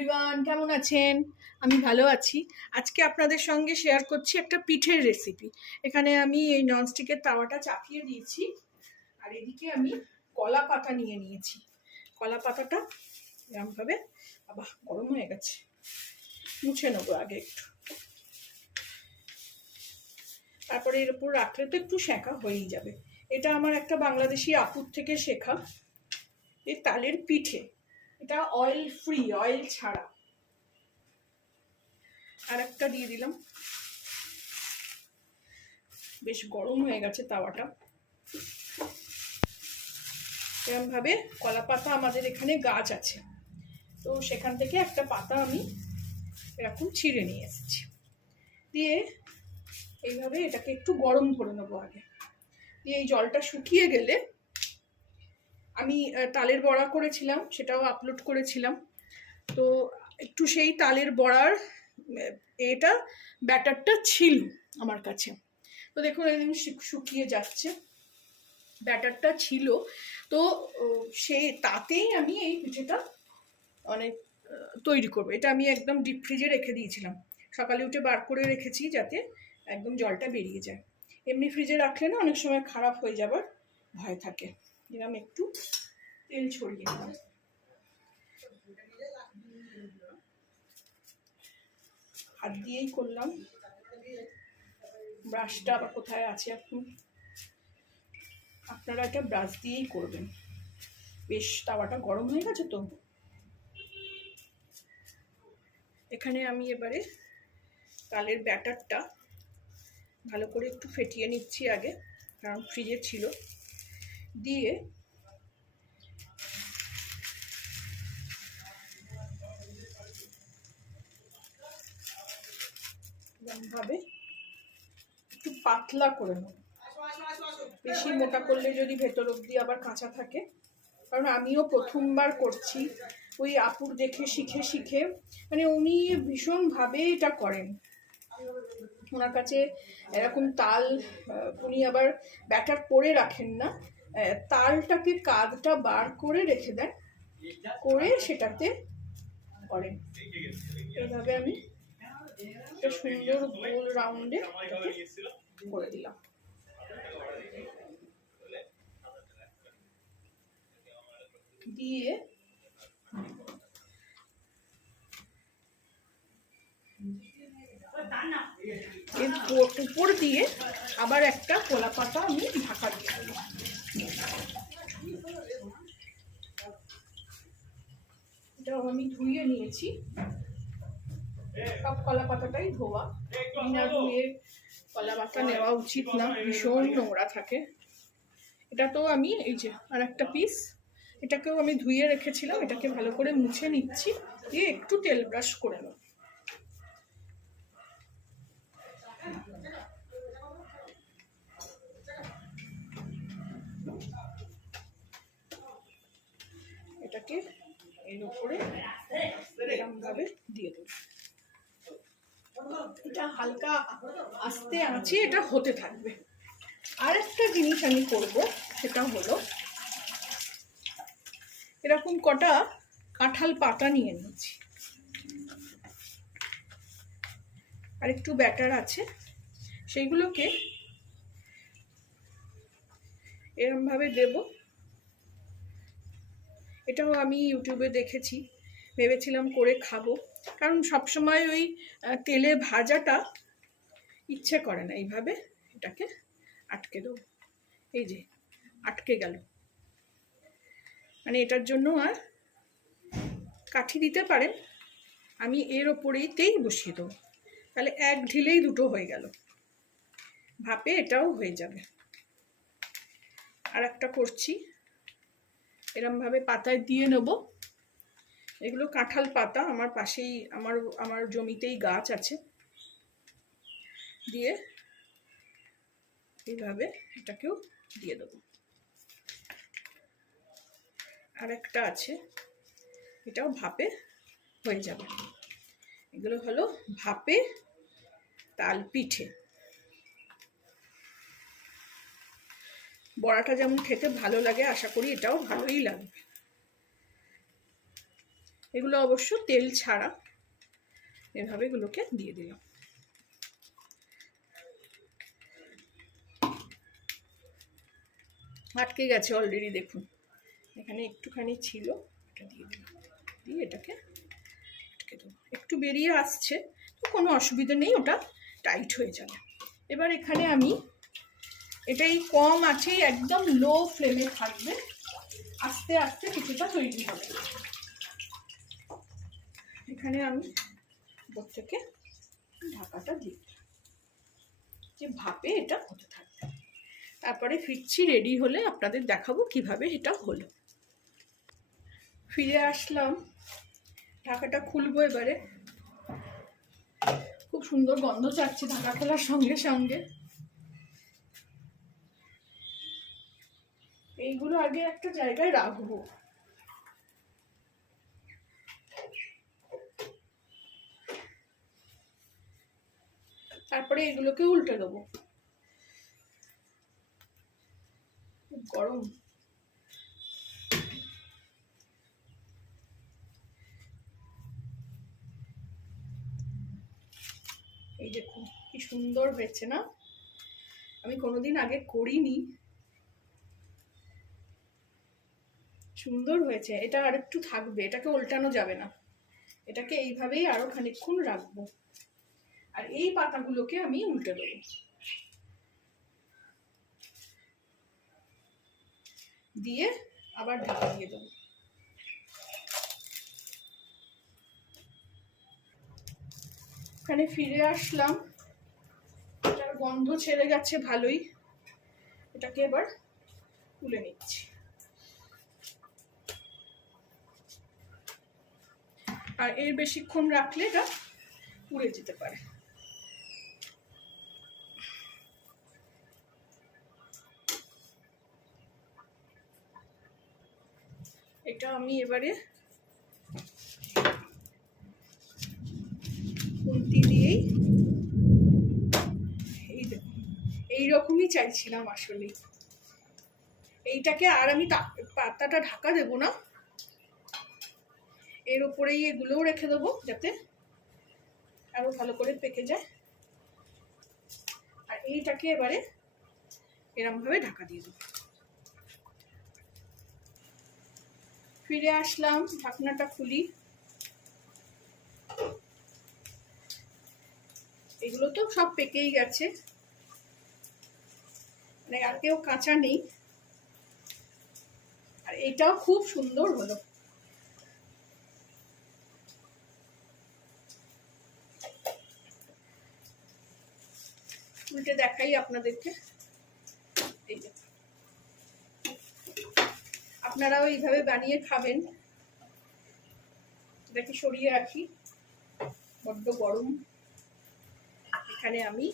Everyone, কেমন আছেন? আমি ভালো আছি। আজকে আপনাদের সঙ্গে শেয়ার করছি একটা পিঠের রেসিপি। এখানে আমি এই ননস্টিকের তাওয়াটা চাপিয়ে দিয়েছি, আর এদিকে আমি কলা পাতা নিয়ে নিয়েছি। কলা পাতাটা এরকমভাবে, বাবা গরম হয়ে গেছে, মুছে নেবো আগে একটু, তারপরে এর উপর রাখলে তো একটু সেঁকা হয়েই যাবে। এটা আমার একটা বাংলাদেশি আপুর থেকে শেখা এই তালের পিঠে। এটা অয়েল ফ্রি, অয়েল ছাড়া। আর একটা দিয়ে দিলাম, বেশ গরম হয়ে গেছে তাওয়াটা। এরকম ভাবে কলা পাতা আমাদের এখানে গাছ আছে, তো সেখান থেকে একটা পাতা আমি এরকম ছিঁড়ে নিয়ে এসেছি। দিয়ে এইভাবে এটাকে একটু গরম করে নেবো আগে। দিয়ে এই জলটা শুকিয়ে গেলে, আমি তালের বড়া করেছিলাম, সেটাও আপলোড করেছিলাম। তো একটু সেই তালের বড়ার এটা ব্যাটারটা ছিল আমার কাছে। তো দেখুন একদম শুকিয়ে যাচ্ছে, ব্যাটারটা ছিল। তো তাতেই আমি এই পিঠেটা অনেক তৈরি করবো। এটা আমি একদম ডিপ ফ্রিজে রেখে দিয়েছিলাম, সকালে উঠে বার করে রেখেছি যাতে একদম জলটা বেরিয়ে যায়। এমনি ফ্রিজে রাখলে না অনেক সময় খারাপ হয়ে যাবার ভয় থাকে। এরকম একটু তেল ছড়িয়ে নিলাম, হাত দিয়েই করলাম। ব্রাশটা আবার কোথায় আছে এখন? আপনারা এটা ব্রাশ দিয়েই করবেন। বেশ তাওয়াটা গরম হয়ে গেছে। তো এখানে আমি এবারে তালের ব্যাটারটা ভালো করে একটু ফেটিয়ে নিচ্ছি আগে, কারণ ফ্রিজে ছিল। দিয়ে এরকমভাবে একটু পাতলা করে নেব। বেশি মোটা করলে যদি ভেতর অবধি আবার কাঁচা থাকে, কারণ আমিও প্রথমবার করছি, ওই আপুর দেখে শিখে শিখে, মানে উনি ভীষণভাবে এটা করেন। ওনার কাছে এরকম তাল, উনি আবার ব্যাটার করে রাখেন না, তালটাকে কাঁধটা বার করে রেখে দেন, করে সেটাতে করেন। এইভাবে আমি একটা সুন্দর গোল রাউন্ডে করে দিলাম। দিয়ে এর উপর দিয়ে আবার একটা কলা পাতা আমি ঢাকা দিয়ে দেবো। এটাও আমি ধুয়ে নিয়েছি, সব কলা পাতাটাই ধোয়া। বিনা ধুয়ে কলা পাতা নেওয়া উচিত না, ভীষণ নোংরা থাকে। এটা তো আমি এই যে আর একটা পিস, এটাকেও আমি ধুয়ে রেখেছিলাম, এটাকে ভালো করে মুছে নিচ্ছি। দিয়ে একটু তেল ব্রাশ করে নেব। এটাকে এর উপরে এরকমভাবে দিয়ে দেব। এটা হালকা আস্তে আঁচে এটা হতে থাকবে। আর একটা জিনিস আমি করব, সেটা হলো এরকম কটা কাঁঠাল পাতা নিয়ে নিয়েছি, আর একটু ব্যাটার আছে, সেইগুলোকে এরকম ভাবে দেব। এটাও আমি ইউটিউবে দেখেছি, ভেবেছিলাম করে খাবো, কারণ সবসময় ওই তেলে ভাজাটা ইচ্ছে করে না। এইভাবে এটাকে আটকে দেবো, এই যে আটকে গেল। মানে এটার জন্য আর কাঠি দিতে পারেন, আমি এর ওপরেইতেই বসিয়ে দেবো, তাহলে এক ঢিলেই দুটো হয়ে গেল, ভাপে এটাও হয়ে যাবে। আর একটা করছি, এরমভাবে পাতায় দিয়ে নেব। এগুলো কাঁঠাল পাতা, আমার পাশেই আমার জমিতেই গাছ আছে। দিয়ে এইভাবে এটাকেও দিয়ে দেবো। আর একটা আছে, এটাও ভাপে হয়ে যাবে। এগুলো হলো ভাপে তাল পিঠে। বড়াটা যেমন খেতে ভালো লাগে, আশা করি এটাও ভালোই লাগবে। এগুলো অবশ্য তেল ছাড়া। এভাবে এগুলোকে দিয়ে দিলাম। আটকে গেছে অলরেডি, দেখুন এখানে একটুখানি ছিল, এটা দিয়ে দিলাম, দিয়ে এটাকে আটকে দেবো। একটু বেরিয়ে আসছে তো কোনো অসুবিধা নেই, ওটা টাইট হয়ে যাবে। এবার এখানে আমি এটাই কম আছে, একদম লো ফ্লেমে থাকবে, আস্তে আস্তে কিছুটা তৈরি হবে। এখানে আমি উপর থেকে ঢাকাটা দিই, যে ভাপে এটা হতে থাকবে। তারপরে ফিরছি, রেডি হলে আপনাদের দেখাবো কিভাবে এটা হলো। ফিরে আসলাম, ঢাকাটা খুলবো এবারে। খুব সুন্দর গন্ধ ছাড়ছে ঢাকা খোলার সঙ্গে সঙ্গে। এইগুলো আগে একটা জায়গায় রাখবো। তারপরে এগুলোকে উল্টে দেবো। খুব গরম। এই দেখুন কি সুন্দর হয়েছে না? আমি কোনোদিন আগে করিনি, সুন্দর হয়েছে। এটা আর একটু থাকবে, এটাকে উল্টানো যাবে না, এটাকে এইভাবেই আরো খানিকক্ষণ রাখবো। আর এই পাতাগুলোকে আমি উল্টে দেবো, দিয়ে আবার ঢাকা দিয়ে দেবো। এখানে ফিরে আসলাম, এটার গন্ধ ছেড়ে গেছে ভালোই। এটাকে এবার তুলে নিচ্ছি। আর এর বেশিক্ষণ রাখলে এটা পুড়ে যেতে পারে। এটা আমি এবারে খুন্তি দিয়েই, এই দেখুন এইরকমই চাইছিলাম আসলে। এইটাকে আর আমি পাতাটা ঢাকা দেবো না, এর উপরেই এগুলোও রেখে দেবো যাতে আরো ভালো করে পেকে যায়। আর এইটাকে এবারে এরকম ভাবে ঢাকা দিয়ে দেবো। ফিরে আসলাম, ঢাকনাটা খুলি। এগুলো তো সব পেকেই গেছে, মানে আর কেউ কাঁচা নেই। আর এটাও খুব সুন্দর হলো। উল্টে দেখাই আপনাদেরকে। এই যে আপনারাও এইভাবে বানিয়ে খাবেন। এটাকে সরিয়ে রাখি, বড্ড গরম। এখানে আমি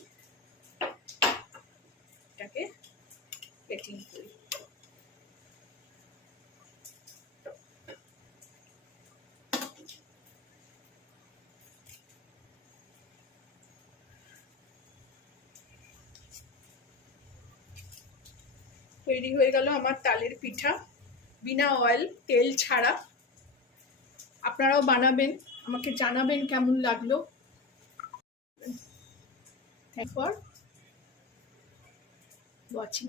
এটাকে পেটিং করি। তৈরি হয়ে গেল আমার তালের পিঠা, বিনা অয়েল, তেল ছাড়া। আপনারাও বানাবেন, আমাকে জানাবেন কেমন লাগলো। Thank for watching.